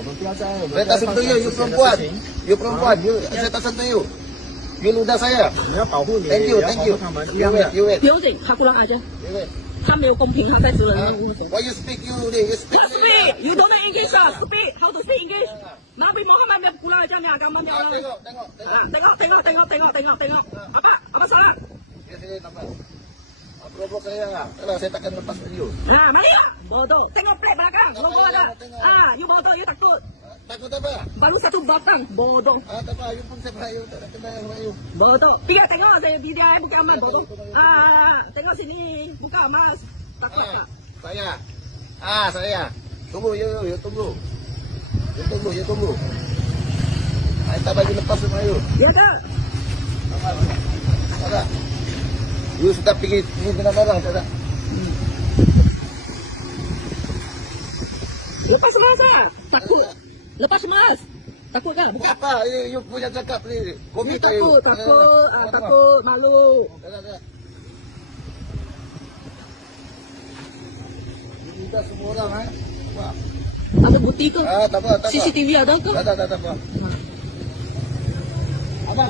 Saya tak sentuh you, you perempuan. You perempuan, saya tak sentuh you. You ludah saya. Thank you, thank you. You wait, you wait. 标准，他过来阿姐， You wait. 他没有公平，他在职人。 Why you speak you ni? You speak. Just speak, you don't know English, speak. How to speak English? Nabi Muhammad dia pulang aja ni agama dia orang. Tengok. Apa salah? Ya, saya nampak. Blok saya lah. Saya takkan lepas you. Nah, mari lah. Bodoh. Tengok plate belakang. Logo ada. You bodoh, you takut. Takut apa? Baru satu batang. Bodoh. Tak apa, you pun saya you tak nak kenal sama you. Bodoh. Tiga tengok saya dia buka aman bodoh. Tengok sini. Buka mas. Takut tak? Saya. Saya. Tunggu, you tunggu. You tunggu. Saya tak bagi lepas sama you. Ya tak? Tak. You sudah pergi dengan orang, tak? Lepas mas lah. Takut. Lepas mas. Takut kan? Buka. Apa? You punya cakap ni. Komit Takut. Takut. Malu. Tak. Kita semua orang, Ada bukti ke? Tak apa. CCTV ada ke? Tak apa. Abang